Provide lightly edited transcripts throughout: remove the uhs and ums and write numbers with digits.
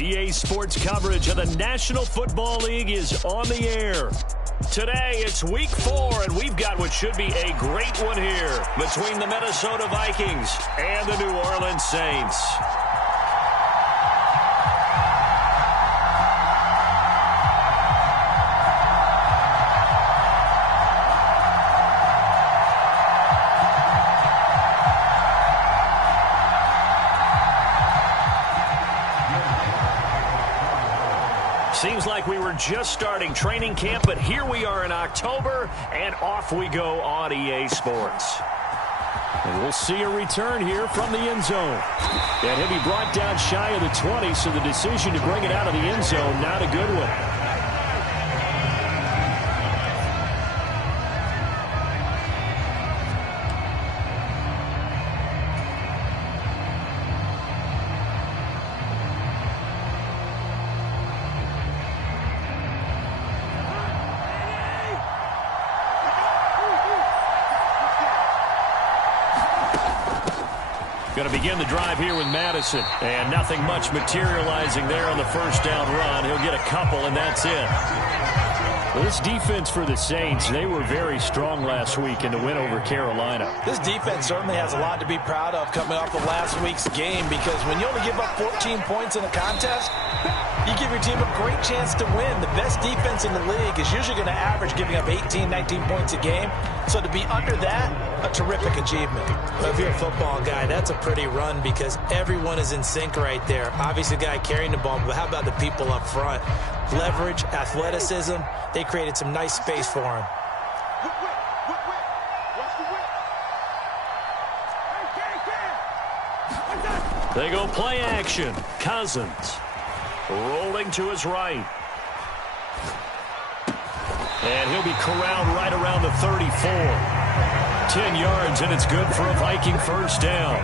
EA Sports coverage of the National Football League is on the air. Today, it's Week 4, and we've got what should be a great one here between the Minnesota Vikings and the New Orleans Saints. Seems like we were just starting training camp, but here we are in October, and off we go on EA Sports. And we'll see a return here from the end zone. And he'll be brought down shy of the 20, so the decision to bring it out of the end zone, not a good one. Going to begin the drive here with Madison. And nothing much materializing there on the first down run. He'll get a couple, and that's it. Well, this defense for the Saints, they were very strong last week in the win over Carolina. This defense certainly has a lot to be proud of coming off of last week's game, because when you only give up 14 points in a contest, you give your team a great chance to win. The best defense in the league is usually going to average giving up 18, 19 points a game. So to be under that, a terrific achievement. Well, if you're a football guy, that's a pretty run because everyone is in sync right there. Obviously, the guy carrying the ball, but how about the people up front? Leverage, athleticism, they created some nice space for him. They go play action. Cousins rolling to his right. And he'll be corralled right around the 34. 10 yards, and it's good for a Viking first down.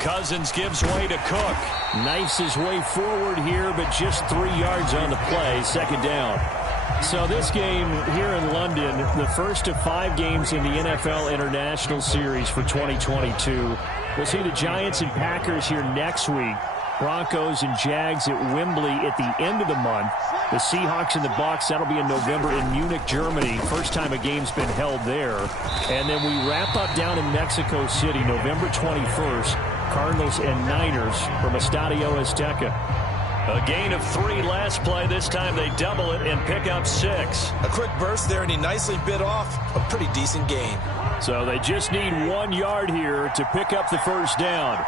Cousins gives way to Cook. Knifes his way forward here, but just 3 yards on the play. Second down. So this game here in London, the first of 5 games in the NFL International Series for 2022. We'll see the Giants and Packers here next week. Broncos and Jags at Wembley at the end of the month. The Seahawks and the Bucs, that'll be in November in Munich, Germany. First time a game's been held there. And then we wrap up down in Mexico City, November 21st. Cardinals and Niners from Estadio Azteca. A gain of 3 last play. This time they double it and pick up 6. A quick burst there, and he nicely bit off a pretty decent gain. So they just need 1 yard here to pick up the first down.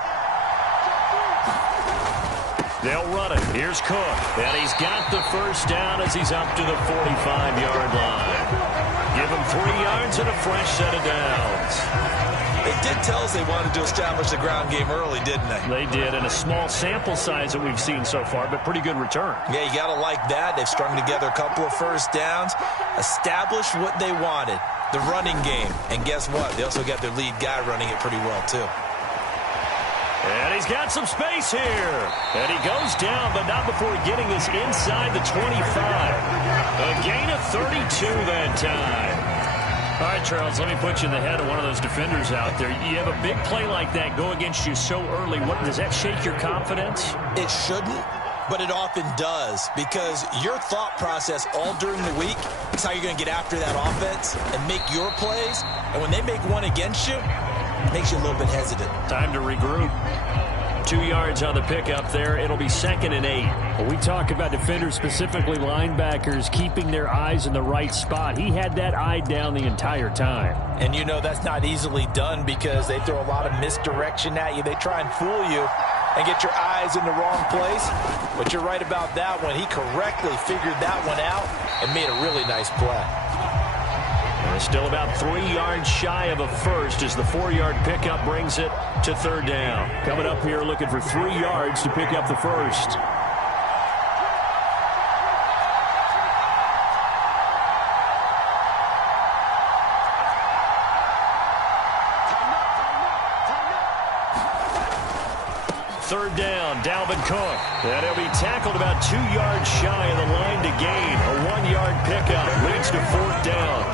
They'll run it. Here's Cook. And he's got the first down as he's up to the 45-yard line. Give him 3 yards and a fresh set of downs. They did tell us they wanted to establish the ground game early, didn't they? They did, and a small sample size that we've seen so far, but pretty good return. Yeah, you got to like that. They've strung together a couple of first downs, established what they wanted, the running game. And guess what? They also got their lead guy running it pretty well, too. And he's got some space here. And he goes down, but not before getting us inside the 25. A gain of 32 that time. All right, Charles, let me put you in the head of one of those defenders out there. You have a big play like that go against you so early. What, does that shake your confidence? It shouldn't, but it often does, because your thought process all during the week is how you're going to get after that offense and make your plays. And when they make one against you, it makes you a little bit hesitant. Time to regroup. 2 yards on the pickup there. It'll be 2nd and 8. Well, we talk about defenders, specifically linebackers, keeping their eyes in the right spot. He had that eye down the entire time. And you know that's not easily done because they throw a lot of misdirection at you. They try and fool you and get your eyes in the wrong place. But you're right about that one. He correctly figured that one out and made a really nice play. And still about 3 yards shy of a first as the 4-yard pickup brings it to 3rd down. Coming up here looking for 3 yards to pick up the first. third down, Dalvin Cook. And he'll be tackled about 2 yards shy of the line to gain. A 1-yard pickup leads to fourth down.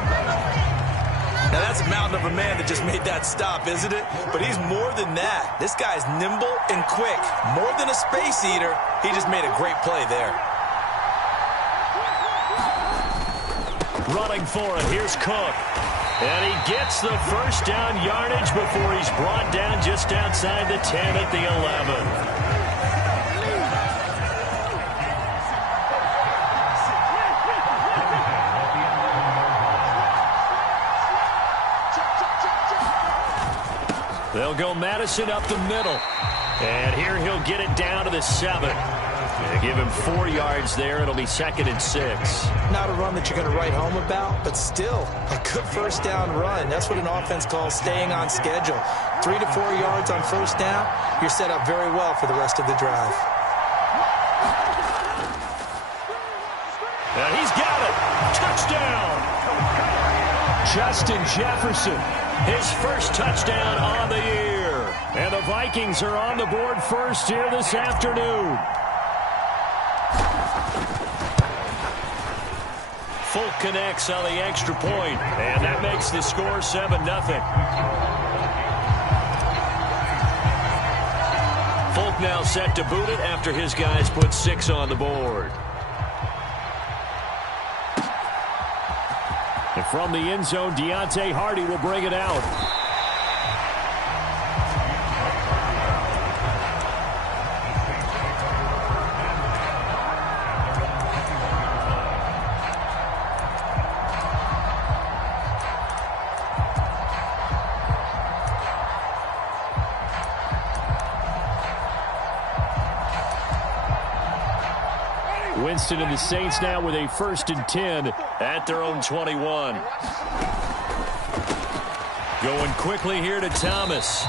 Now, that's a mountain of a man that just made that stop, isn't it? But he's more than that. This guy's nimble and quick. More than a space eater, he just made a great play there. Running for it, here's Cook. And he gets the first down yardage before he's brought down just outside the 10 at the 11. They'll go Madison up the middle. And here he'll get it down to the 7. They give him 4 yards there. It'll be 2nd and 6. Not a run that you're going to write home about, but still a good first down run. That's what an offense calls staying on schedule. 3 to 4 yards on first down, you're set up very well for the rest of the drive. And he's got it. Touchdown. Justin Jefferson, his first touchdown on the year. And the Vikings are on the board first here this afternoon. Folk connects on the extra point, and that makes the score 7-0. Folk now set to boot it after his guys put 6 on the board. And from the end zone, Deontay Hardy will bring it out. Winston and the Saints now with a 1st and 10 at their own 21. Going quickly here to Thomas.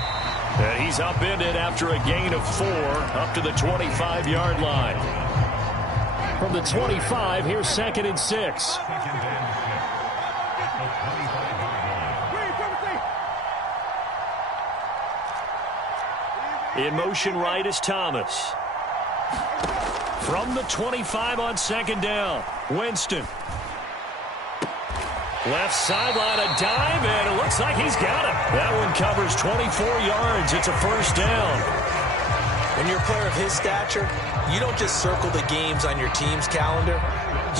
And he's upended after a gain of 4 up to the 25-yard line. From the 25, here's 2nd and 6. In motion right is Thomas. From the 25 on 2nd down, Winston. Left sideline, a dive, and it looks like he's got it. That one covers 24 yards. It's a first down. When you're a player of his stature, you don't just circle the games on your team's calendar.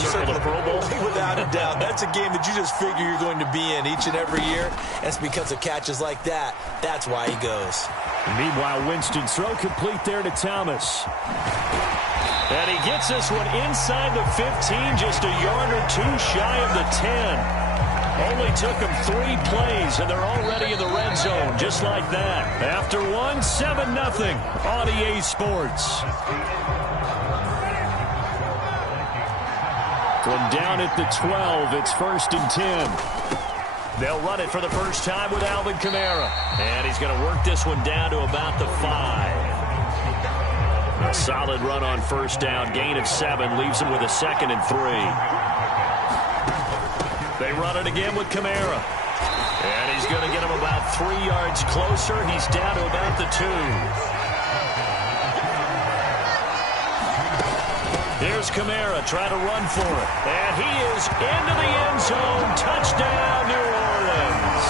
You circle the Pro Bowl. Without a doubt. That's a game that you just figure you're going to be in each and every year. And it's because of catches like that. That's why he goes. Meanwhile, Winston's throw complete there to Thomas. And he gets this one inside the 15, just a yard or 2 shy of the 10. Only took him 3 plays, and they're already in the red zone, just like that. After one, 7-0 on EA Sports. From down at the 12, it's 1st and 10. They'll run it for the first time with Alvin Kamara. And he's going to work this one down to about the 5. A solid run on first down. Gain of 7 leaves him with a 2nd and 3. They run it again with Kamara. And he's going to get him about 3 yards closer. He's down to about the 2. Here's Kamara trying to run for it. And he is into the end zone. Touchdown, New Orleans.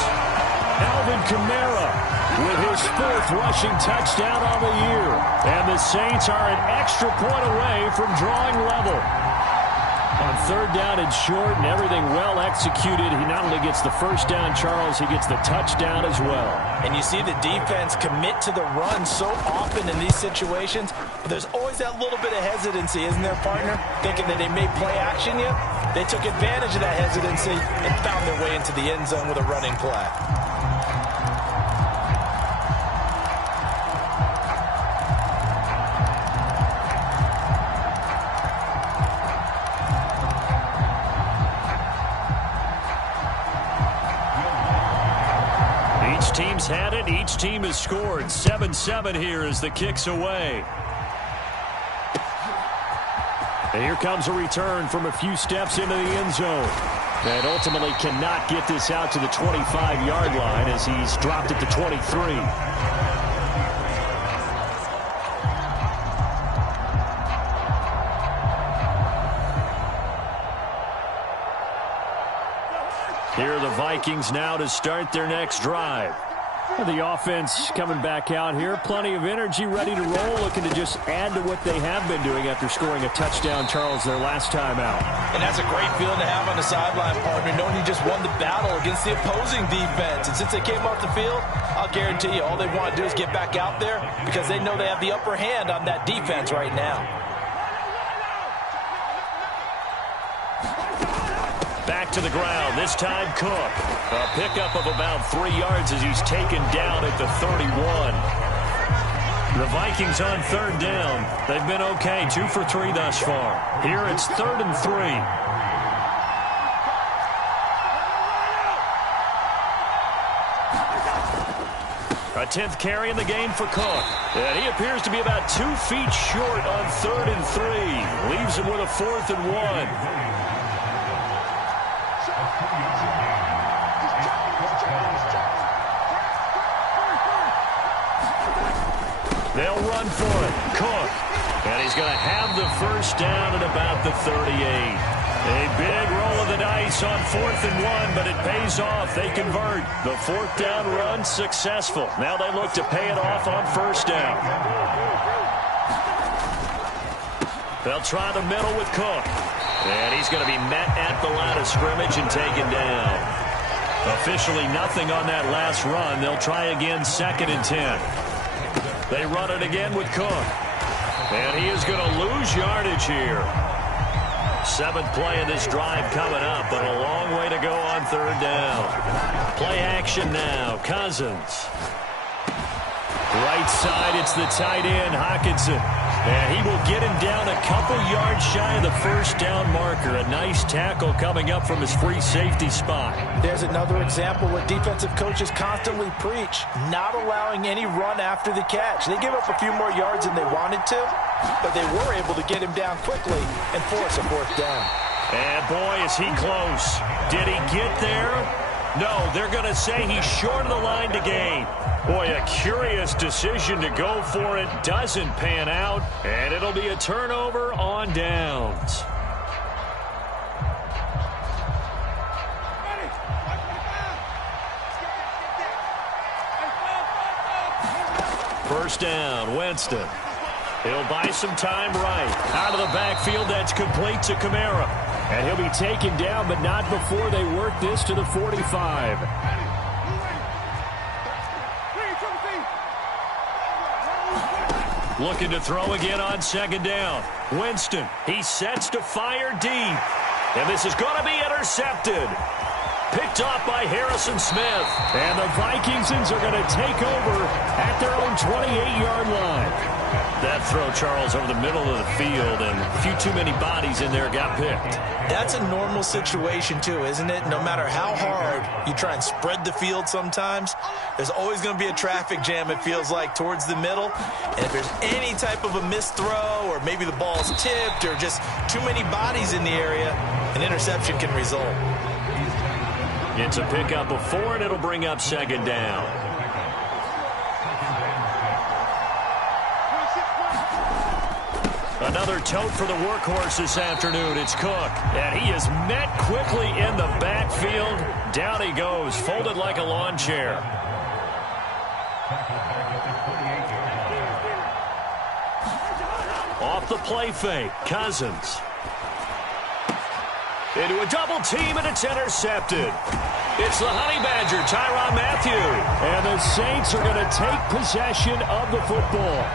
Alvin Kamara with his 4th rushing touchdown on the year. And the Saints are an extra point away from drawing level. On 3rd down and short, and everything well executed. He not only gets the first down, Charles, he gets the touchdown as well. And you see the defense commit to the run so often in these situations, but there's always that little bit of hesitancy, isn't there, partner? Thinking that they may play action you. They took advantage of that hesitancy and found their way into the end zone with a running play. Team's had it. Each team has scored. 7-7 here as the kick's away. And here comes a return from a few steps into the end zone. And ultimately cannot get this out to the 25-yard line as he's dropped at the 23. Vikings now to start their next drive. The offense coming back out here. Plenty of energy, ready to roll, looking to just add to what they have been doing after scoring a touchdown, Charles, their last time out. And that's a great feeling to have on the sideline, partner, knowing you just won the battle against the opposing defense. And since they came off the field, I'll guarantee you all they want to do is get back out there because they know they have the upper hand on that defense right now. Back to the ground, this time Cook. A pickup of about 3 yards as he's taken down at the 31. The Vikings on third down. They've been okay, 2 for 3 thus far. Here it's 3rd and 3. A 10th carry in the game for Cook. And he appears to be about 2 feet short on 3rd and 3. Leaves him with a 4th and 1. They'll run for it. Cook. And he's going to have the first down at about the 38. A big roll of the dice on 4th and 1, but it pays off. They convert. The 4th down run successful. Now they look to pay it off on 1st down. They'll try the middle with Cook. And he's going to be met at the line of scrimmage and taken down. Officially nothing on that last run. They'll try again 2nd and 10. They run it again with Cook. And he is going to lose yardage here. 7th play of this drive coming up, but a long way to go on 3rd down. Play action now. Cousins. Right side, it's the tight end, Hockenson. And he will get him down a couple yards shy of the 1st down marker. A nice tackle coming up from his free safety spot. There's another example what defensive coaches constantly preach, not allowing any run after the catch. They gave up a few more yards than they wanted to, but they were able to get him down quickly and force a 4th down. And boy, is he close. Did he get there? No, they're going to say he's short of the line to gain. Boy, a curious decision to go for it. Doesn't pan out, and it'll be a turnover on downs. First down, Winston. He'll buy some time right. Out of the backfield, that's complete to Kamara. And he'll be taken down, but not before they work this to the 45. Looking to throw again on 2nd down. Winston, he sets to fire deep. And this is going to be intercepted. Picked off by Harrison Smith. And the Vikingsons are going to take over at their own 28-yard line. That throw, Charles, over the middle of the field, and a few too many bodies in there got picked. That's a normal situation, too, isn't it? No matter how hard you try and spread the field sometimes, there's always going to be a traffic jam, it feels like, towards the middle. And if there's any type of a missed throw, or maybe the ball's tipped, or just too many bodies in the area, an interception can result. It's a pickup of 4, and it'll bring up 2nd down. Another tote for the workhorse this afternoon. It's Cook. And he is met quickly in the backfield. Down he goes, folded like a lawn chair. Off the play fake, Cousins. Into a double team, and it's intercepted. It's the Honey Badger, Tyrann Mathieu. And the Saints are going to take possession of the football.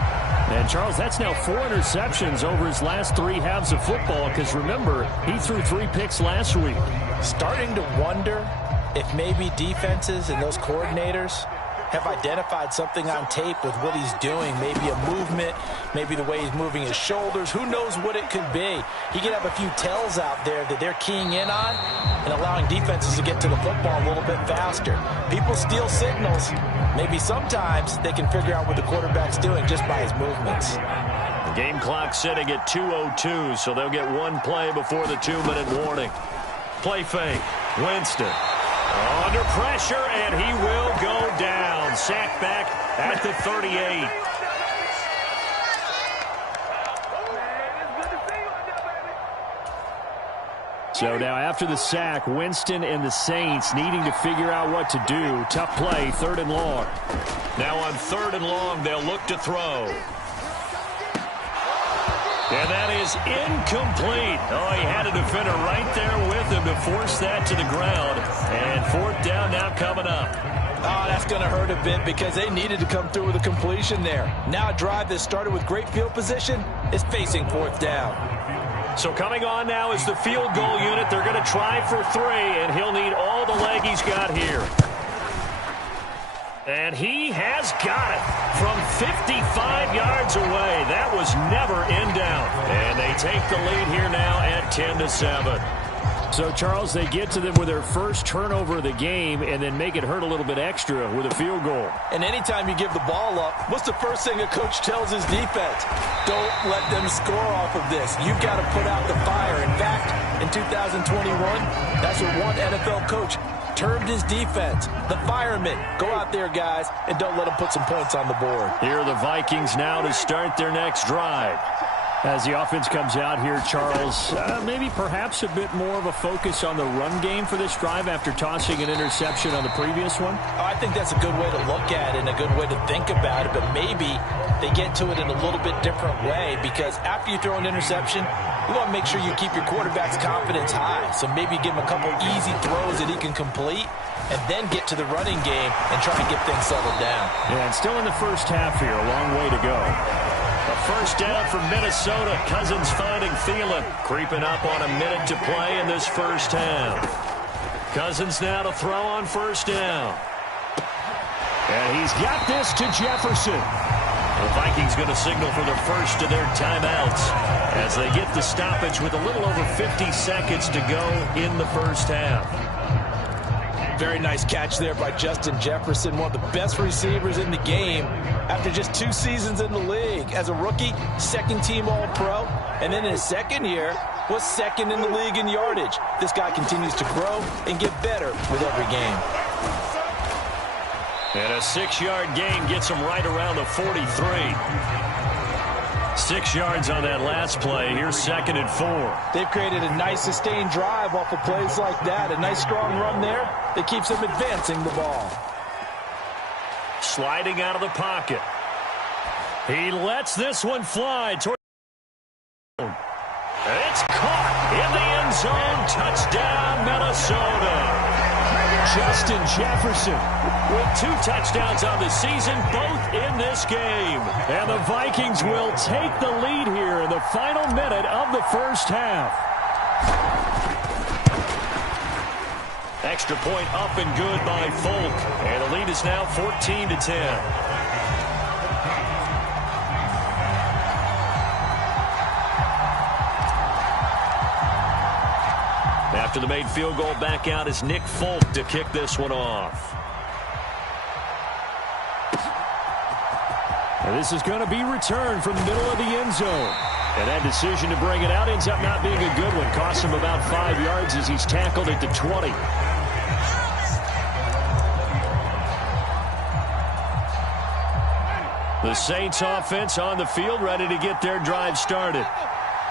And, Charles, that's now 4 interceptions over his last 3 halves of football because, remember, he threw 3 picks last week. Starting to wonder if maybe defenses and those coordinators have identified something on tape with what he's doing. Maybe a movement, maybe the way he's moving his shoulders. Who knows what it could be? He could have a few tells out there that they're keying in on and allowing defenses to get to the football a little bit faster. People steal signals. Maybe sometimes they can figure out what the quarterback's doing just by his movements. The game clock sitting at 2:02, so they'll get 1 play before the 2-minute warning. Play fake. Winston. Under pressure, and he will go down. Sacked back at the 38. So now after the sack, Winston and the Saints needing to figure out what to do. Tough play, 3rd and long. Now on 3rd and long, they'll look to throw. And that is incomplete. Oh, he had a defender right there with him to force that to the ground. And 4th down now coming up. Oh, that's going to hurt a bit because they needed to come through with a completion there. Now a drive that started with great field position is facing 4th down. So coming on now is the field goal unit. They're going to try for 3, and he'll need all the leg he's got here. And he has got it from 55 yards away. That was never in doubt. And they take the lead here now at 10-7. So, Charles, they get to them with their first turnover of the game and then make it hurt a little bit extra with a field goal. And anytime you give the ball up, what's the first thing a coach tells his defense? Don't let them score off of this. You've got to put out the fire. In fact, in 2021, that's what one NFL coach termed his defense. The firemen. Go out there, guys, and don't let them put some points on the board. Here are the Vikings now to start their next drive. As the offense comes out here, Charles, maybe perhaps a bit more of a focus on the run game for this drive after tossing an interception on the previous one? Oh, I think that's a good way to look at it and a good way to think about it, but maybe they get to it in a little bit different way because after you throw an interception, you want to make sure you keep your quarterback's confidence high. So maybe give him a couple easy throws that he can complete and then get to the running game and try and get things settled down. Yeah, and still in the first half here, a long way to go. A first down for Minnesota. Cousins finding Thielen. Creeping up on a minute to play in this first half. Cousins now to throw on first down. And he's got this to Jefferson. The Vikings going to signal for the first of their timeouts as they get the stoppage with a little over 50 seconds to go in the first half. Very nice catch there by Justin Jefferson, one of the best receivers in the game after just 2 seasons in the league. As a rookie, second-team All-Pro, and then in his second year, was second in the league in yardage. This guy continues to grow and get better with every game. And a 6-yard gain gets him right around the 43. 6 yards on that last play. Here's 2nd and 4. They've created a nice sustained drive off of plays like that. A nice strong run there that keeps them advancing the ball. Sliding out of the pocket. He lets this one fly. It's caught in the end zone. Touchdown, Minnesota. Justin Jefferson with 2 touchdowns on the season, both in this game. And the Vikings will take the lead here in the final minute of the first half. Extra point up and good by Folk. And the lead is now 14-10. After the made field goal, back out is Nick Folk to kick this one off. And this is going to be returned from the middle of the end zone. And that decision to bring it out ends up not being a good one. Costs him about 5 yards as he's tackled at the 20. The Saints offense on the field ready to get their drive started.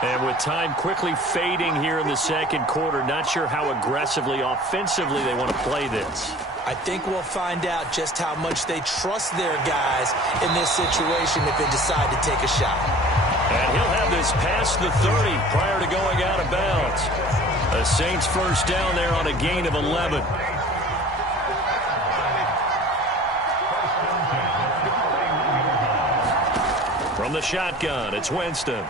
And with time quickly fading here in the second quarter, not sure how aggressively, offensively they want to play this. I think we'll find out just how much they trust their guys in this situation if they decide to take a shot. And he'll have this past the 30 prior to going out of bounds. The Saints first down there on a gain of 11. From the shotgun, it's Winston.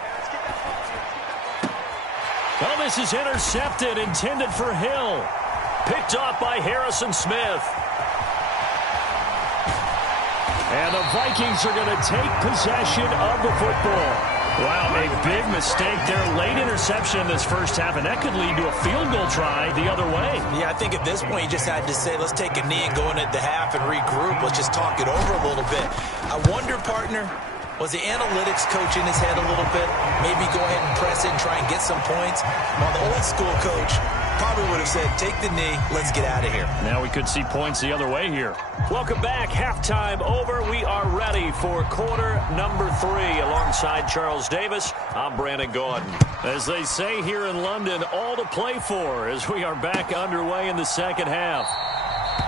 Well, this is intercepted, intended for Hill. Picked off by Harrison Smith. And the Vikings are going to take possession of the football. Wow, a big mistake there. Late interception in this first half, and that could lead to a field goal try the other way. Yeah, I think at this point you just had to say, let's take a knee and go into the half and regroup. Let's just talk it over a little bit. I wonder, partner, was the analytics coach in his head a little bit? Maybe go ahead and press it and try and get some points. While the old school coach probably would have said, take the knee, let's get out of here. Now we could see points the other way here. Welcome back. Halftime over. We are ready for quarter number 3. Alongside Charles Davis, I'm Brandon Gaudin. As they say here in London, all to play for as we are back underway in the second half.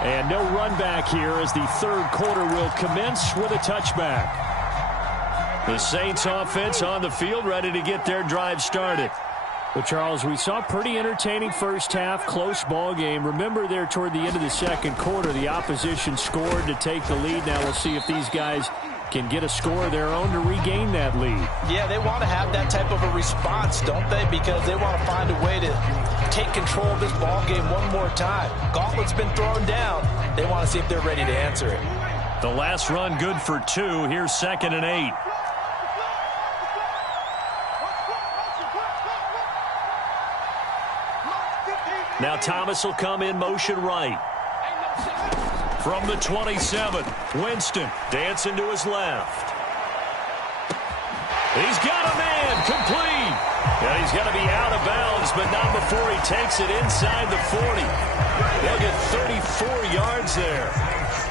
And no run back here as the third quarter will commence with a touchback. The Saints offense on the field ready to get their drive started. But, Charles, we saw a pretty entertaining first half, close ball game. Remember there toward the end of the second quarter, the opposition scored to take the lead. Now we'll see if these guys can get a score of their own to regain that lead. Yeah, they want to have that type of a response, don't they? Because they want to find a way to take control of this ball game one more time. Gauntlet's been thrown down. They want to see if they're ready to answer it. The last run good for 2. Here's 2nd and 8. Now Thomas will come in motion right. From the 27, Winston dancing to his left. He's got a man, complete. Yeah, he's got to be out of bounds, but not before he takes it inside the 40. They'll get 34 yards there.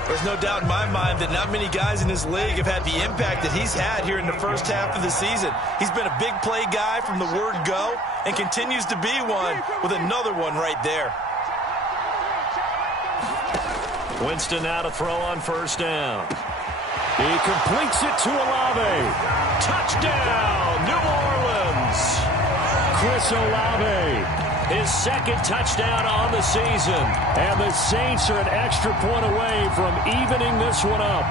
There's no doubt in my mind that not many guys in this league have had the impact that he's had here in the first half of the season. He's been a big play guy from the word go and continues to be one with another one right there. Winston now to throw on first down. He completes it to Olave. Touchdown, New Orleans. Chris Olave. His second touchdown on the season. And the Saints are an extra point away from evening this one up.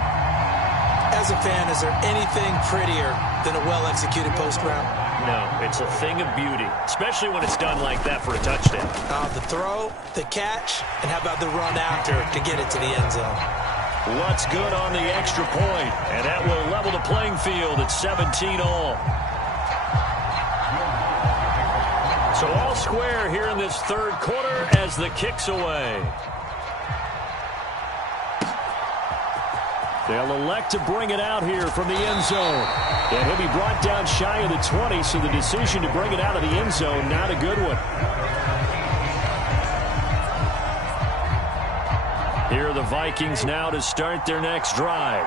As a fan, is there anything prettier than a well-executed post route? No, it's a thing of beauty, especially when it's done like that for a touchdown. The throw, the catch, and how about the run after to get it to the end zone? What's good on the extra point? And that will level the playing field at 17 all. So all square here in this third quarter as the kick's away. They'll elect to bring it out here from the end zone. And he'll be brought down shy of the 20, so the decision to bring it out of the end zone, not a good one. Here are the Vikings now to start their next drive.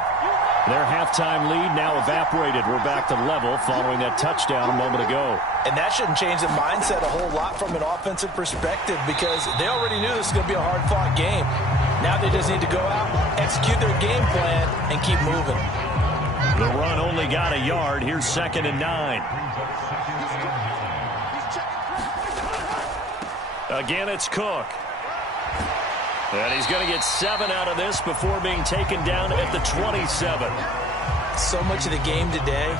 Their halftime lead now evaporated. We're back to level following that touchdown a moment ago. And that shouldn't change the mindset a whole lot from an offensive perspective because they already knew this was going to be a hard-fought game. Now they just need to go out, execute their game plan, and keep moving. The run only got a yard. Here's 2nd and 9. Again, it's Cook. And he's going to get 7 out of this before being taken down at the 27. So much of the game today,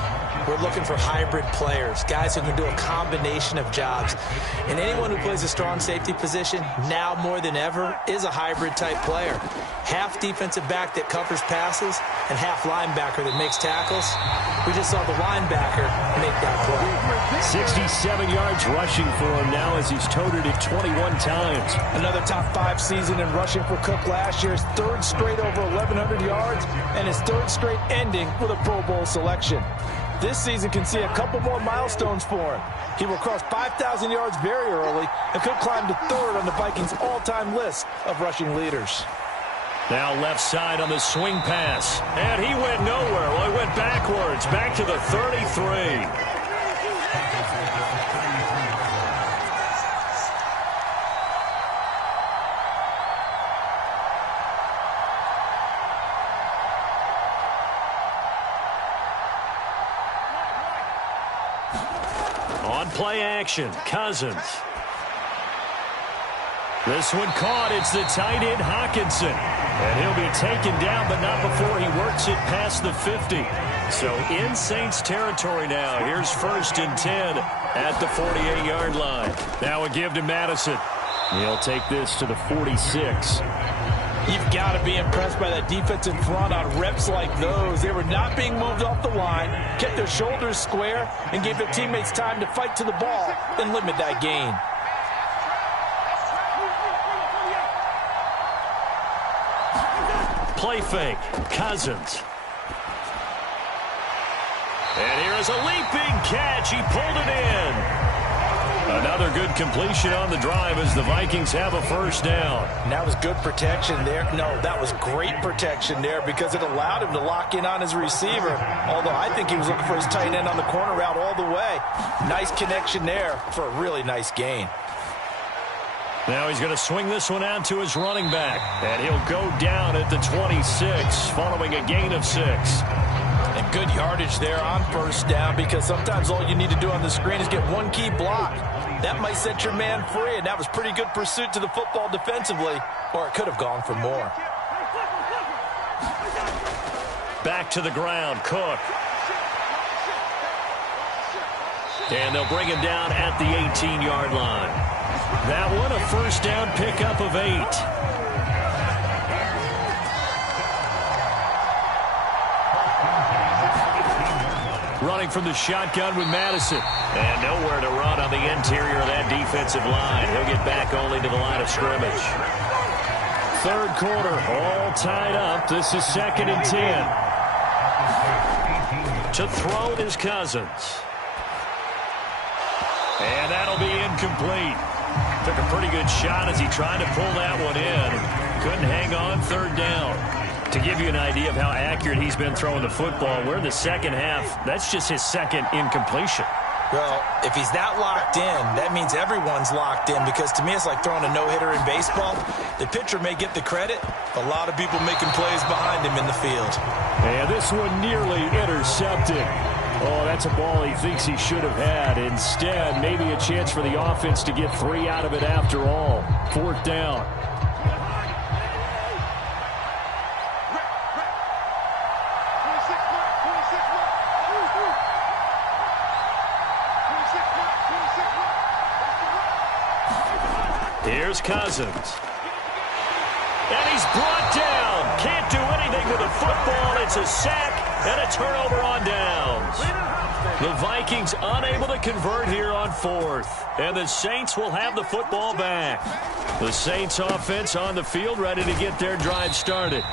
we're looking for hybrid players, guys who can do a combination of jobs. And anyone who plays a strong safety position, now more than ever, is a hybrid-type player. Half defensive back that covers passes and half linebacker that makes tackles. We just saw the linebacker make that play. 67 yards rushing for him now as he's toted it 21 times. Another top 5 season in rushing for Cook last year. His third straight over 1,100 yards and his third straight ending with a Pro Bowl selection. This season can see a couple more milestones for him. He will cross 5,000 yards very early and could climb to 3rd on the Vikings' all-time list of rushing leaders. Now left side on the swing pass. And he went nowhere. Well, he went backwards, back to the 33. On play action, Cousins. This one caught. It's the tight end, Hawkinson. And he'll be taken down, but not before he works it past the 50. So in Saints territory now. Here's 1st and 10 at the 48-yard line. Now a give to Madison. He'll take this to the 46. You've got to be impressed by that defensive front on reps like those. They were not being moved off the line, kept their shoulders square, and gave their teammates time to fight to the ball and limit that gain. Play fake, Cousins. And here is a leaping catch. He pulled it in. Another good completion on the drive as the Vikings have a first down. And that was good protection there. No, that was great protection there because it allowed him to lock in on his receiver. Although I think he was looking for his tight end on the corner route all the way. Nice connection there for a really nice gain. Now he's going to swing this one out to his running back. And he'll go down at the 26 following a gain of 6. And good yardage there on first down because sometimes all you need to do on the screen is get one key block. That might set your man free, and that was pretty good pursuit to the football defensively, or it could have gone for more. Back to the ground, Cook. And they'll bring him down at the 18-yard line. That one, a first down pickup of 8. Running from the shotgun with Madison. And nowhere to run on the interior of that defensive line. He'll get back only to the line of scrimmage. Third quarter, all tied up. This is 2nd and 10. To throw is Cousins. And that'll be incomplete. Took a pretty good shot as he tried to pull that one in. Couldn't hang on, third down. To give you an idea of how accurate he's been throwing the football, we're in the second half. That's just his second incompletion. Well, if he's that locked in, that means everyone's locked in because to me it's like throwing a no-hitter in baseball. The pitcher may get the credit. A lot of people making plays behind him in the field. And this one nearly intercepted. Oh, that's a ball he thinks he should have had. Instead, maybe a chance for the offense to get 3 out of it after all. 4th down. Here's Cousins. And he's brought down. Can't do anything with the football. It's a sack and a turnover on downs. The Vikings unable to convert here on 4th. And the Saints will have the football back. The Saints offense on the field ready to get their drive started.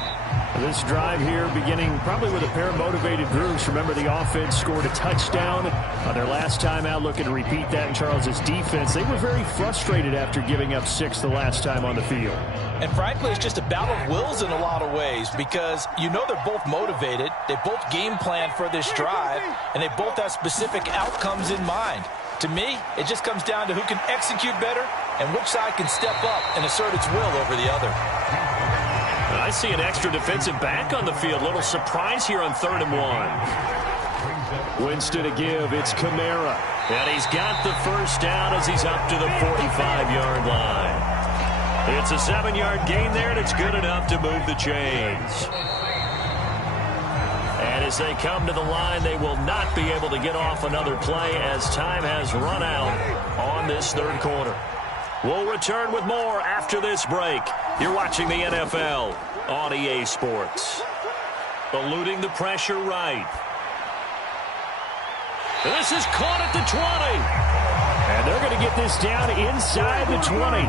This drive here beginning probably with a pair of motivated groups. Remember, the offense scored a touchdown on their last time out. Looking to repeat that in Charles' defense. They were very frustrated after giving up 6 the last time on the field. And frankly, it's just a battle of wills in a lot of ways because you know they're both motivated. They both game plan for this drive, and they both have specific outcomes in mind. To me, it just comes down to who can execute better and which side can step up and assert its will over the other. I see an extra defensive back on the field. Little surprise here on 3rd and 1. Winston to give. It's Kamara. And he's got the first down as he's up to the 45-yard line. It's a 7-yard gain there, and it's good enough to move the chains. And as they come to the line, they will not be able to get off another play as time has run out on this 3rd quarter. We'll return with more after this break. You're watching the NFL on EA Sports. Eluding the pressure right. This is caught at the 20. And they're going to get this down inside the 20.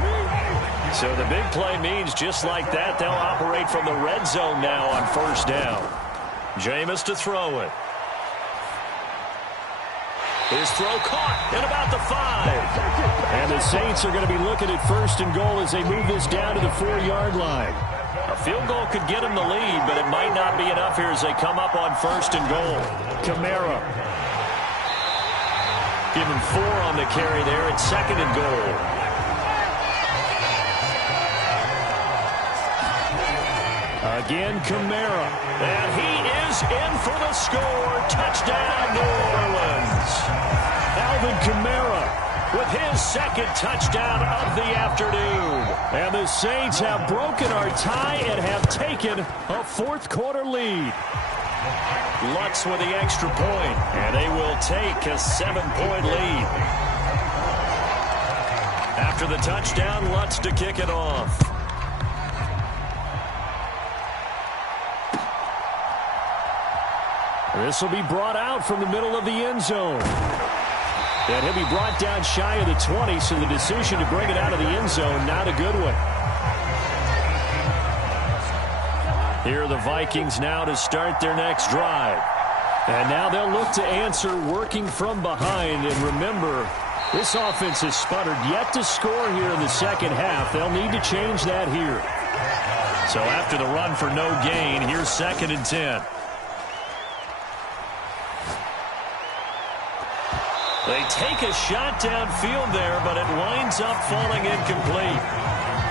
So the big play means just like that, they'll operate from the red zone now on first down. Jameis to throw it. His throw caught at about the 5. And the Saints are going to be looking at 1st and goal as they move this down to the 4-yard line. A field goal could get them the lead, but it might not be enough here as they come up on 1st and goal. Kamara. Give him 4 on the carry there at 2nd and goal. Again, Kamara. And he is in for the score. Touchdown, New Orleans. Alvin Kamara with his 2nd touchdown of the afternoon. And the Saints have broken our tie and have taken a 4th quarter lead. Lutz with the extra point, and they will take a 7-point lead. After the touchdown, Lutz to kick it off. This will be brought out from the middle of the end zone. And he'll be brought down shy of the 20, so the decision to bring it out of the end zone, not a good one. Here are the Vikings now to start their next drive. And now they'll look to answer working from behind. And remember, This offense has sputtered yet to score here in the second half. They'll need to change that here. So after the run for no gain, here's 2nd and 10. They take a shot downfield there, but it winds up falling incomplete.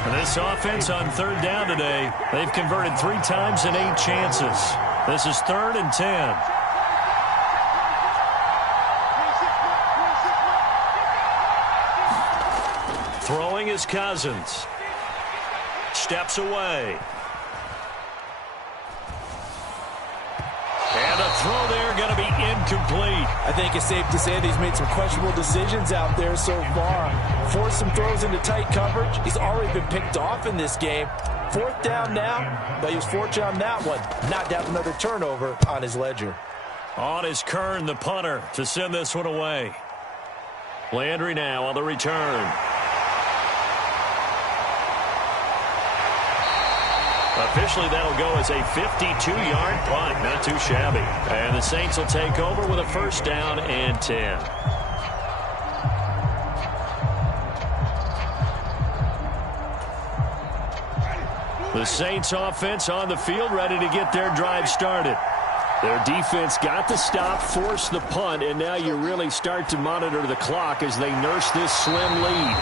And this offense on 3rd down today, they've converted 3 times in 8 chances. This is 3rd and 10. Throwing is Cousins. Steps away. And a throw there going to be incomplete. I think it's safe to say that he's made some questionable decisions out there so far. Forced some throws into tight coverage. He's already been picked off in this game. 4th down now, but he was fortunate on that one. Not to have another turnover on his ledger. On is Kern, the punter, to send this one away. Landry now on the return. Officially, that'll go as a 52-yard punt. Not too shabby. And the Saints will take over with a 1st down and 10. The Saints offense on the field, ready to get their drive started. Their defense got the stop, forced the punt, and now you really start to monitor the clock as they nurse this slim lead.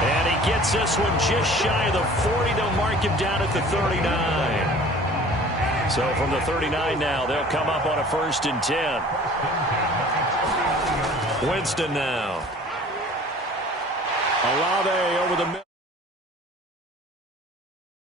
And he gets this one just shy of the 40. They'll mark him down at the 39. So from the 39 now, they'll come up on a 1st and 10. Winston now. Olave over the middle.